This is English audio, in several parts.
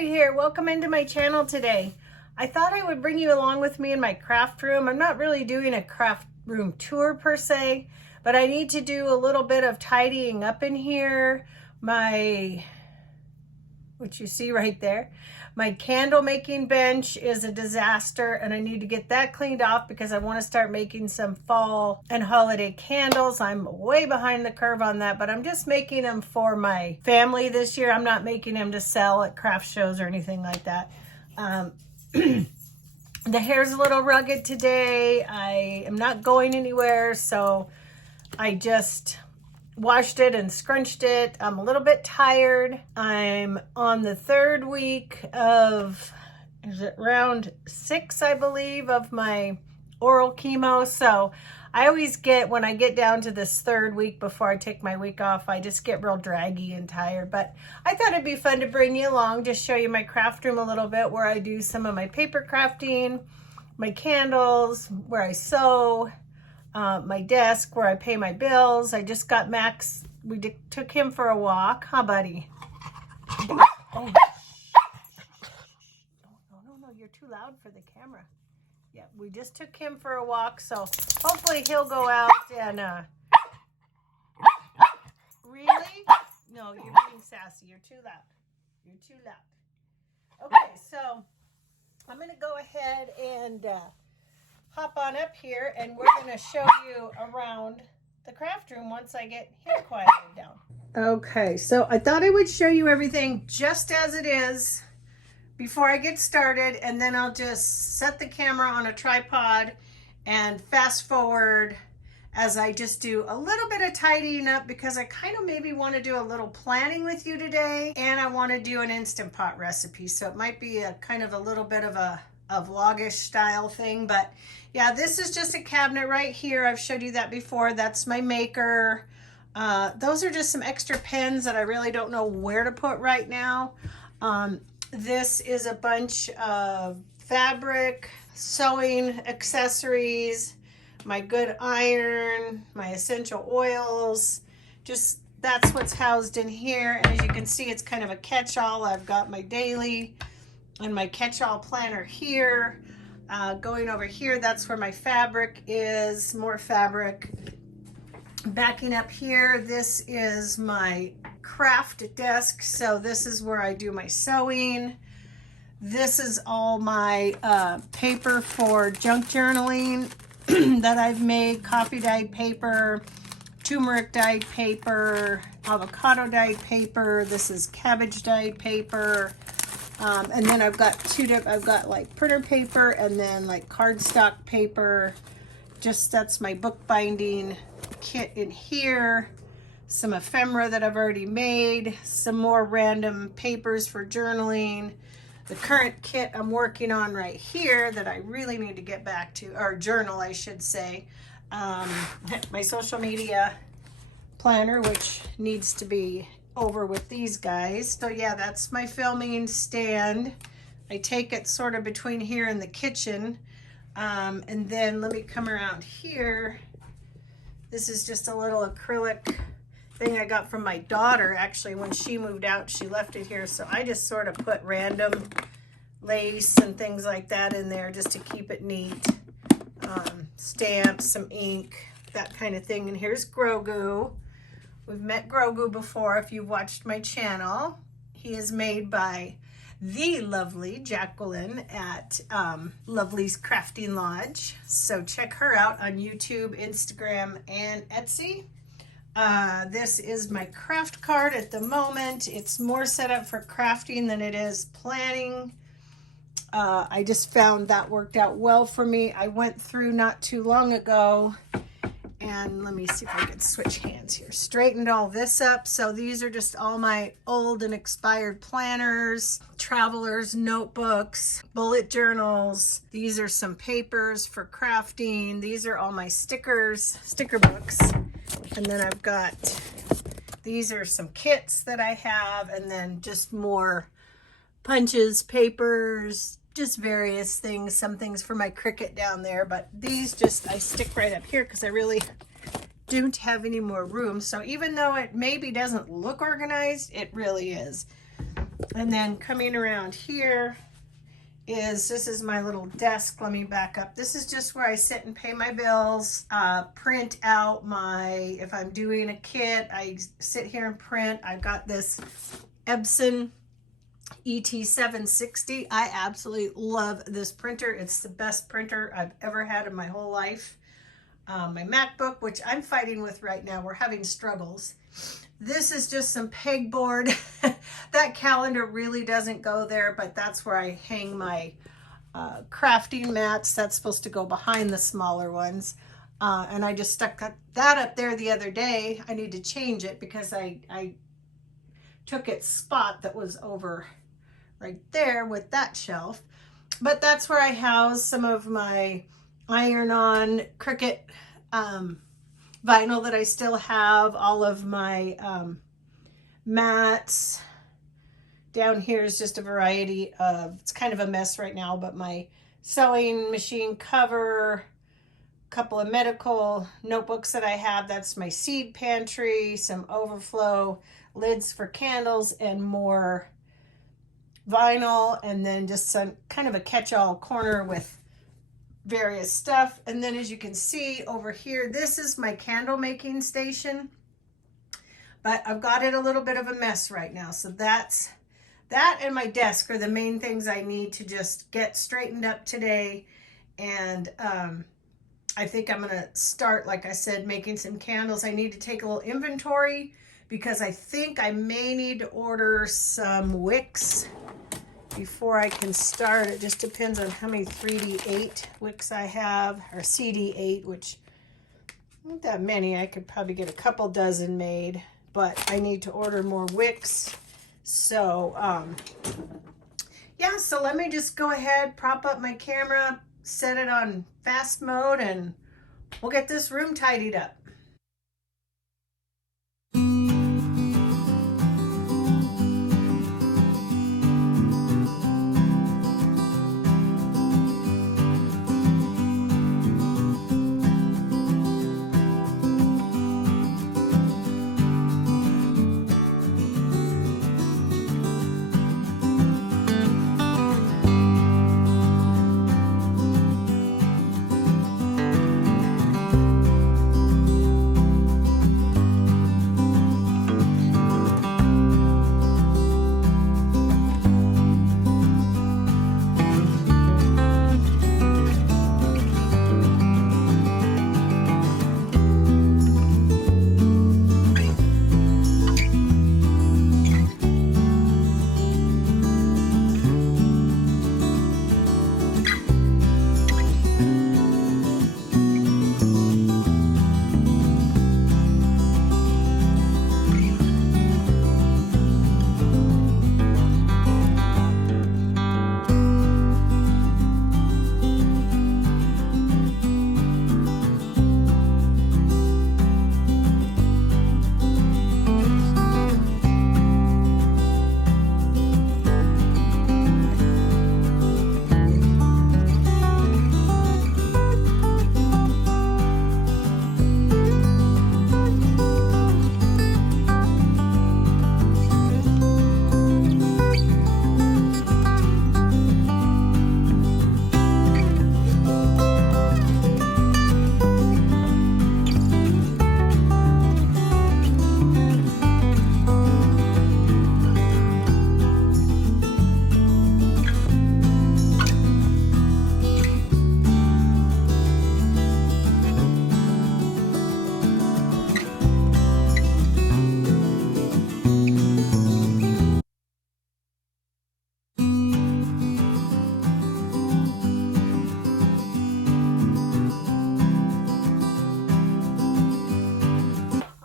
Shary here. Welcome into my channel today. I thought I would bring you along with me in my craft room. I'm not really doing a craft room tour per se, but I need to do a little bit of tidying up in here. What you see right there, my candle making bench is a disaster and I need to get that cleaned off because I want to start making some fall and holiday candles. I'm way behind the curve on that, but I'm just making them for my family this year. I'm not making them to sell at craft shows or anything like that. The hair's a little rugged today. I am not going anywhere, so I just washed it and scrunched it. I'm a little bit tired. I'm on the third week of, is it round 6, I believe, of my oral chemo. So I always get, when I get down to this third week before I take my week off, I just get real draggy and tired. But I thought it'd be fun to bring you along, just show you my craft room a little bit, where I do some of my paper crafting, my candles, where I sew, my desk where I pay my bills. I just got Max, took him for a walk. Huh, buddy? Oh, no, you're too loud for the camera. Yeah, we just took him for a walk, so hopefully he'll go out and, really? No, you're being sassy. You're too loud. You're too loud. Okay, so I'm going to go ahead and, hop on up here and we're going to show you around the craft room once I get him quieted down. Okay, so I thought I would show you everything just as it is before I get started, and then I'll just set the camera on a tripod and fast forward as I just do a little bit of tidying up, because I kind of maybe want to do a little planning with you today, and I want to do an Instant Pot recipe, so it might be a kind of a little bit of a vlogish style thing. But yeah, this is just a cabinet right here. I've showed you that before. That's my maker. Those are just some extra pens that I really don't know where to put right now. This is a bunch of fabric, sewing accessories, my good iron, my essential oils. Just that's what's housed in here. And as you can see, it's kind of a catch-all. I've got my daily and my catch-all planner here. Going over here, that's where my fabric is, more fabric. Backing up here, this is my craft desk. So this is where I do my sewing. This is all my paper for junk journaling that I've made, coffee dyed paper, turmeric dyed paper, avocado dyed paper. This is cabbage dyed paper. And then I've got I've got like printer paper and then like cardstock paper. Just, that's my bookbinding kit in here. Some ephemera that I've already made. Some more random papers for journaling. The current kit I'm working on right here that I really need to get back to, or journal I should say. My social media planner, which needs to be over with these guys. So yeah, that's my filming stand. I take it sort of between here and the kitchen. And then let me come around here. This is just a little acrylic thing I got from my daughter. Actually, when she moved out, she left it here. So I just sort of put random lace and things like that in there just to keep it neat. Stamps, some ink, that kind of thing. And here's Grogu. We've met Grogu before if you've watched my channel. He is made by the lovely Jacqueline at Lovely's Crafting Lodge. So check her out on YouTube, Instagram, and Etsy. This is my craft card at the moment. It's more set up for crafting than it is planning. I just found that worked out well for me. I went through not too long ago, and let me see if I can switch hands here. Straightened all this up. So these are just all my old and expired planners, travelers, notebooks, bullet journals. These are some papers for crafting. These are all my sticker books. And then I've got, these are some kits that I have, and then just more punches, papers, just various things, some things for my Cricut down there, but these just I stick right up here because I really don't have any more room. So even though it maybe doesn't look organized, it really is. And then coming around here this is my little desk. Let me back up. This is just where I sit and pay my bills, print out if I'm doing a kit, I sit here and print. I've got this Epson ET760. I absolutely love this printer. It's the best printer I've ever had in my whole life. My MacBook, which I'm fighting with right now, we're having struggles. This is just some pegboard. That calendar really doesn't go there, but that's where I hang my crafting mats. That's supposed to go behind the smaller ones. And I just stuck that up there the other day. I need to change it because I took its spot that was over right there with that shelf. But that's where I house some of my iron-on Cricut vinyl that I still have, all of my mats. Down here is just a variety of, it's kind of a mess right now, but my sewing machine cover, a couple of medical notebooks that I have. That's my seed pantry, some overflow lids for candles, and more vinyl, and then just some kind of a catch-all corner with various stuff. And then as you can see over here, this is my candle making station, but I've got it a little bit of a mess right now. So that and my desk are the main things I need to just get straightened up today. And I think I'm gonna start, like I said, making some candles. I need to take a little inventory because I think I may need to order some wicks before I can start. It just depends on how many 3D8 wicks I have, or CD8, which not that many. I could probably get a couple dozen made, but I need to order more wicks. So yeah, so let me just go ahead, prop up my camera, set it on fast mode, and we'll get this room tidied up.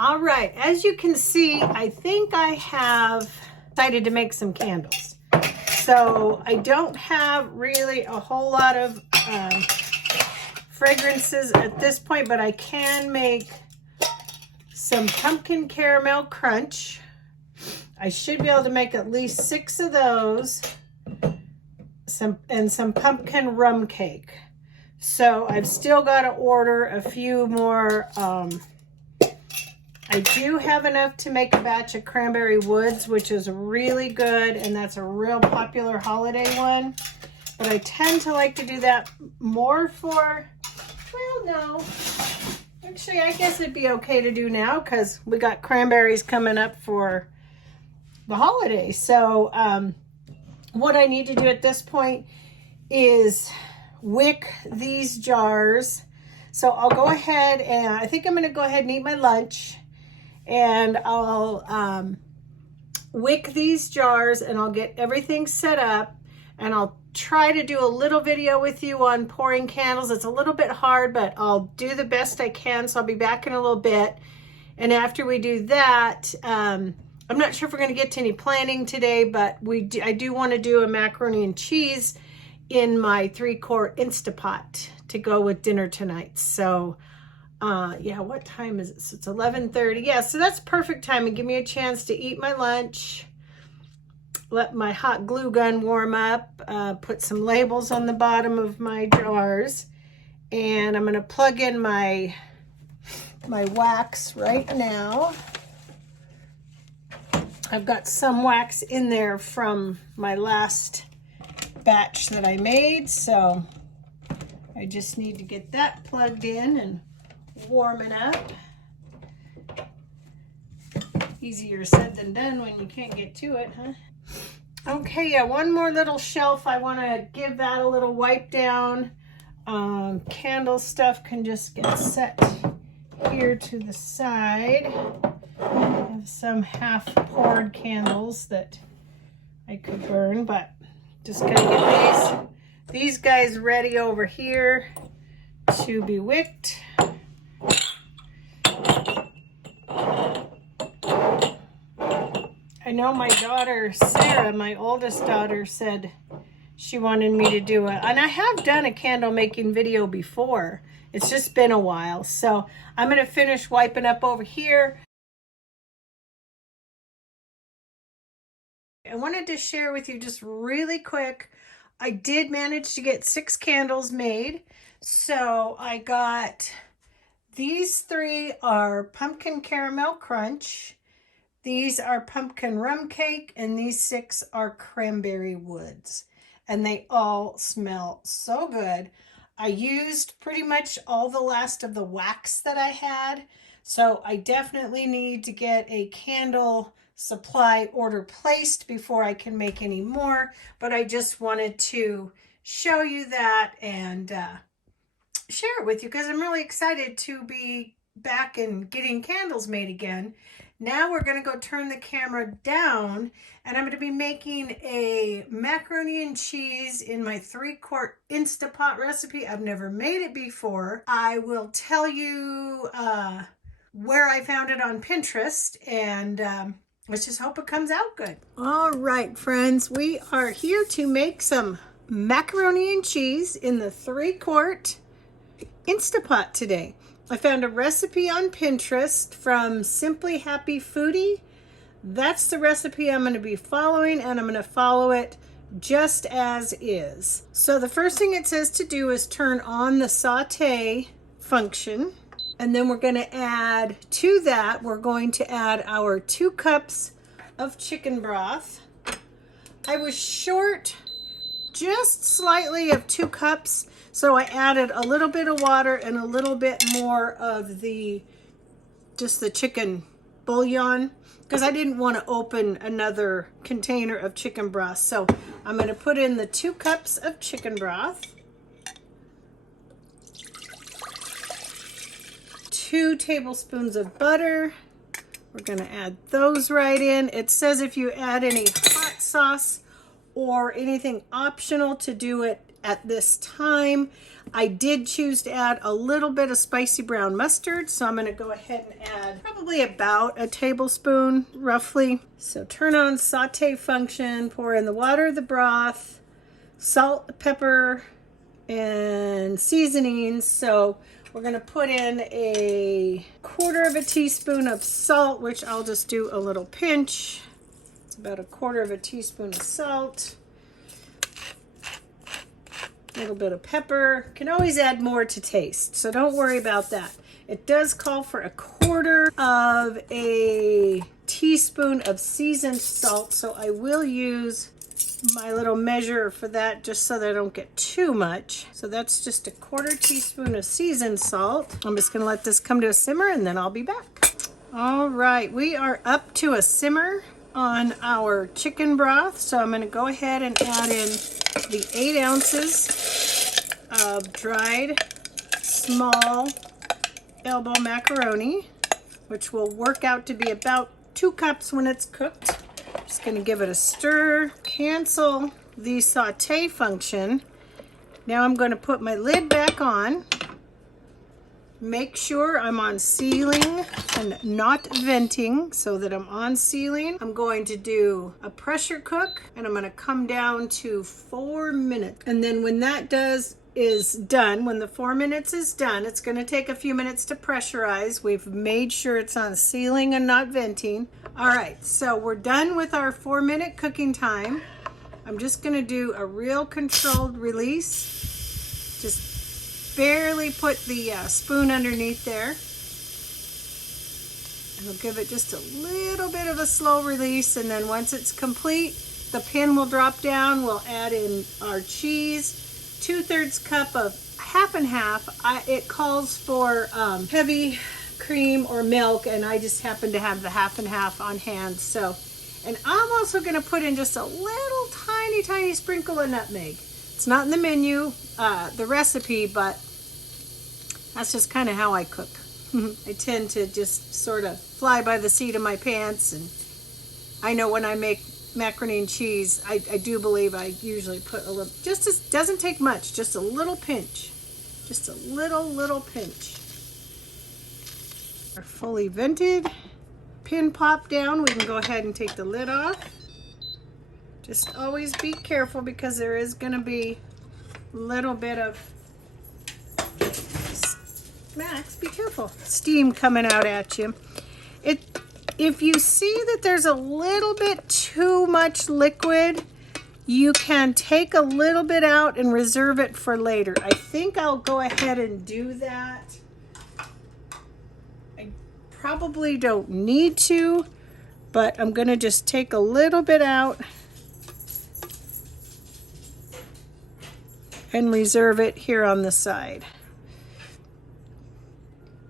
All right, as you can see, I think I have decided to make some candles. So I don't have really a whole lot of fragrances at this point, but I can make some pumpkin caramel crunch. I should be able to make at least 6 of those, and some pumpkin rum cake. So I've still got to order a few more I do have enough to make a batch of cranberry woods, which is really good, and that's a real popular holiday one. But I tend to like to do that more for, well, no. Actually, I guess it'd be okay to do now because we got cranberries coming up for the holidays. So what I need to do at this point is wick these jars. So I'll go ahead and I think I'm going to go ahead and eat my lunch, and I'll wick these jars, and I'll get everything set up, and I'll try to do a little video with you on pouring candles. It's a little bit hard, but I'll do the best I can. So I'll be back in a little bit. And after we do that, I'm not sure if we're going to get to any planning today, but I do want to do a macaroni and cheese in my 3-quart Instapot to go with dinner tonight. So yeah, what time is it? So it's 11:30. Yeah, so that's perfect time and give me a chance to eat my lunch, let my hot glue gun warm up, put some labels on the bottom of my jars, and I'm going to plug in my wax right now. I've got some wax in there from my last batch that I made, so I just need to get that plugged in and warming up. Easier said than done when you can't get to it, huh? Okay, yeah, one more little shelf. I want to give that a little wipe down. Candle stuff can just get set here to the side. I have some half-poured candles that I could burn, but just gotta get these guys ready over here to be wicked. I know my daughter, Sarah, my oldest daughter, said she wanted me to do it. And I have done a candle making video before. It's just been a while. So I'm going to finish wiping up over here. I wanted to share with you just really quick. I did manage to get 6 candles made. So I got, these 3 are pumpkin caramel crunch. These are pumpkin rum cake, and these 6 are cranberry woods. And they all smell so good. I used pretty much all the last of the wax that I had. So I definitely need to get a candle supply order placed before I can make any more. But I just wanted to show you that and share it with you because I'm really excited to be back and getting candles made again. Now we're going to go turn the camera down, and I'm going to be making a macaroni and cheese in my 3-quart Instapot recipe. I've never made it before. I will tell you where I found it on Pinterest, and let's just hope it comes out good. All right, friends, we are here to make some macaroni and cheese in the 3-quart Instapot today. I found a recipe on Pinterest from Simply Happy Foodie. That's the recipe I'm going to be following, and I'm going to follow it just as is. So the first thing it says to do is turn on the saute function, and then we're going to add to that, we're going to add our 2 cups of chicken broth. I was short just slightly of 2 cups. So I added a little bit of water and a little bit more of just the chicken bouillon because I didn't want to open another container of chicken broth. So I'm going to put in the 2 cups of chicken broth, 2 tablespoons of butter. We're going to add those right in. It says if you add any hot sauce or anything optional to do it at this time. I did choose to add a little bit of spicy brown mustard, so I'm going to go ahead and add probably about a tablespoon roughly. So turn on saute function, pour in the water, the broth, salt, pepper, and seasonings. So we're going to put in a 1/4 teaspoon of salt, which I'll just do a little pinch. It's about a 1/4 teaspoon of salt. A little bit of pepper. Can always add more to taste, so don't worry about that. It does call for a 1/4 of a teaspoon of seasoned salt. So I will use my little measure for that just so that I don't get too much. So that's just a 1/4 teaspoon of seasoned salt. I'm just gonna let this come to a simmer and then I'll be back. All right, we are up to a simmer on our chicken broth. So I'm gonna go ahead and add in the 8 ounces of dried small elbow macaroni, which will work out to be about 2 cups when it's cooked. Just gonna give it a stir, cancel the saute function. Now I'm gonna put my lid back on. Make sure I'm on sealing and not venting so that I'm on sealing. I'm going to do a pressure cook and I'm gonna come down to 4 minutes. And then when that is done, when the 4 minutes is done, it's gonna take a few minutes to pressurize. We've made sure it's on sealing and not venting. All right, so we're done with our 4-minute cooking time. I'm just gonna do a real controlled release. Just barely put the spoon underneath there. And we'll give it just a little bit of a slow release, and then once it's complete, the pin will drop down. We'll add in our cheese, 2/3 cup of half and half. It calls for heavy cream or milk, and I just happen to have the half and half on hand. So, and I'm also going to put in just a little tiny sprinkle of nutmeg. It's not in the menu, the recipe, but that's just kind of how I cook. I tend to just sort of fly by the seat of my pants, and I know when I make macaroni and cheese, I do believe I usually put a little, doesn't take much, just a little pinch. Just a little pinch. Our fully vented pin pop down. We can go ahead and take the lid off. Just always be careful because there is going to be a little bit of, Max, be careful, steam coming out at you. If you see that there's a little bit too much liquid, you can take a little bit out and reserve it for later. I think I'll go ahead and do that. I probably don't need to, but I'm gonna just take a little bit out and reserve it here on the side.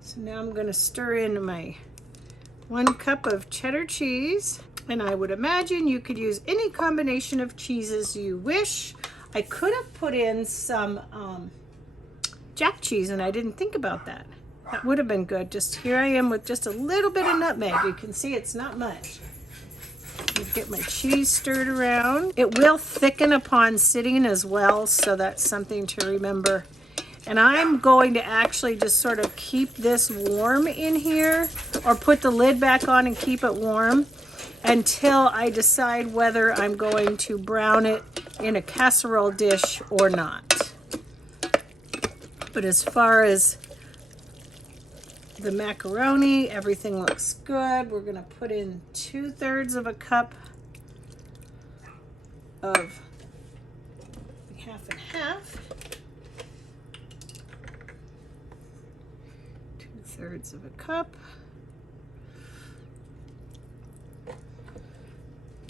So now I'm gonna stir in my 1 cup of cheddar cheese, and I would imagine you could use any combination of cheeses you wish. I could have put in some jack cheese, and I didn't think about that. That would have been good. Just here I am with just a little bit of nutmeg. You can see it's not much. Get my cheese stirred around. It will thicken upon sitting as well, so that's something to remember. And I'm going to actually just sort of keep this warm in here, or put the lid back on and keep it warm until I decide whether I'm going to brown it in a casserole dish or not. But as far as the macaroni, everything looks good. We're gonna put in 2/3 of a cup of half and half. 2/3 of a cup.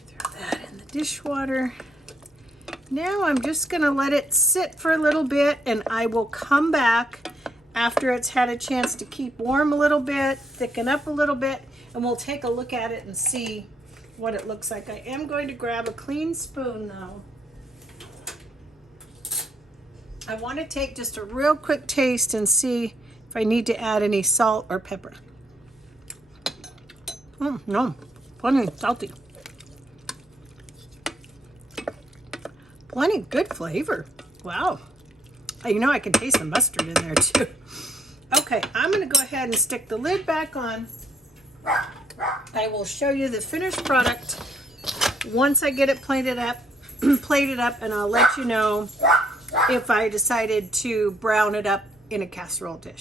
Throw that in the dishwater. Now I'm just gonna let it sit for a little bit, and I will come back after it's had a chance to keep warm a little bit, thicken up a little bit, and we'll take a look at it and see what it looks like. I am going to grab a clean spoon though. I want to take just a real quick taste and see if I need to add any salt or pepper. No, plenty salty. Plenty good flavor. Wow. You know, I can taste the mustard in there too. Okay, I'm going to go ahead and stick the lid back on. I will show you the finished product once I get it plated up, and I'll let you know if I decided to brown it up in a casserole dish.